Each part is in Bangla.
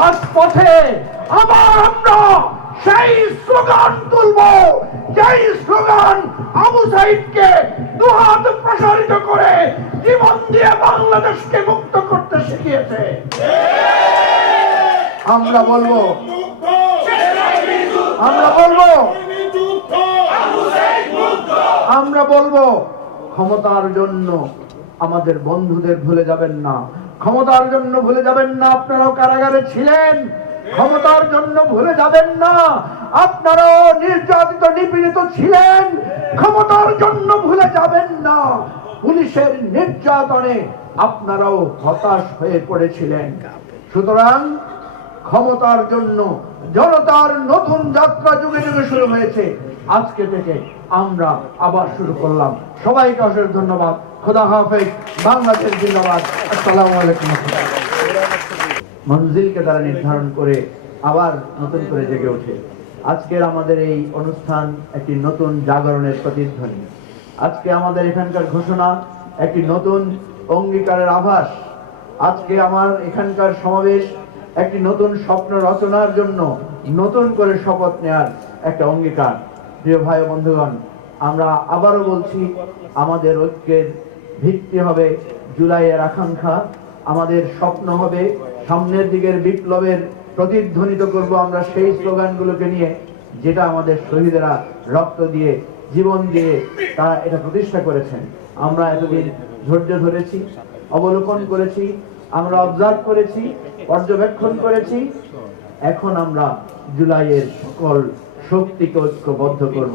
রাজপথে আবার আমরা সেই স্লোগান তুলব। যেই স্লোগান আবু সাইদকে দুহাত প্রসারিত করে জীবন দিয়ে বাংলাদেশকে মুক্ত করতে শিখিয়েছে। আমরা বলব আমরা বলব আমরা বলব, ক্ষমতার জন্য আমাদের বন্ধুদের ভুলে যাবেন না। ক্ষমতার জন্য ভুলে যাবেন না, আপনারাও কারাগারে ছিলেন। ক্ষমতার জন্য ভুলে যাবেন না, আপনারাও নির্যাতিত, নিপীড়িত ছিলেন। ক্ষমতার জন্য ভুলে যাবেন না, পুলিশের নির্যাতনে আপনারাও হতাশ হয়ে পড়েছিলেন। সুতরাং ক্ষমতার জন্য জনতার নতুন যাত্রা যুগে যুগে শুরু হয়েছে। আজকে থেকে আমরা আবার শুরু করলাম। সবাইকে অশেষ ধন্যবাদ। খোদা হাফেজ, বাংলাদেশ জিন্দাবাদ। আসসালামু আলাইকুম। মঞ্জিলকে তারা নির্ধারণ করে আবার নতুন করে জেগে ওঠে। আজকের আমাদের এই অনুষ্ঠান একটি নতুন জাগরণের প্রতিধ্বনি। আজকে আমাদের এখানকার ঘোষণা একটি নতুন অঙ্গীকারের আভাস। আজকে আমার এখানকার সমাবেশ একটি নতুন স্বপ্ন রচনার জন্য নতুন করে শপথ নেয়ার একটা অঙ্গীকার। প্রিয় ভাই বন্ধুগণ, আমরা আবারও বলছি, আমাদের ঐক্যের ভিত্তি হবে জুলাইয়ের আকাঙ্ক্ষা। আমাদের স্বপ্ন হবে সামনের দিকের বিপ্লবের প্রতিধ্বনিত করব আমরা সেই স্লোগানগুলোকে নিয়ে, যেটা আমাদের শহীদেরা রক্ত দিয়ে, জীবন দিয়ে তারা এটা প্রতিষ্ঠা করেছেন। আমরা এতদিন ধৈর্য ধরেছি, অবলোকন করেছি, আমরা অবজার্ভ করেছি, পর্যবেক্ষণ করেছি। এখন আমরা জুলাইয়ের সকল শক্তিকে ঐক্যবদ্ধ করব।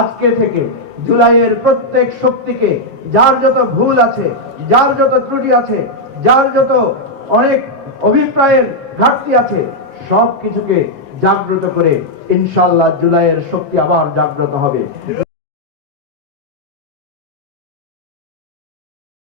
আজকে থেকে জুলাইয়ের প্রত্যেক শক্তিকে যার যত ভুল আছে, যার যত ত্রুটি আছে, যার যত অনেক অভিপ্রায়ের ঘাটতি আছে সব কিছুকে জাগ্রত করে ইনশাল্লাহ জুলাইয়ের শক্তি আবার জাগ্রত হবে।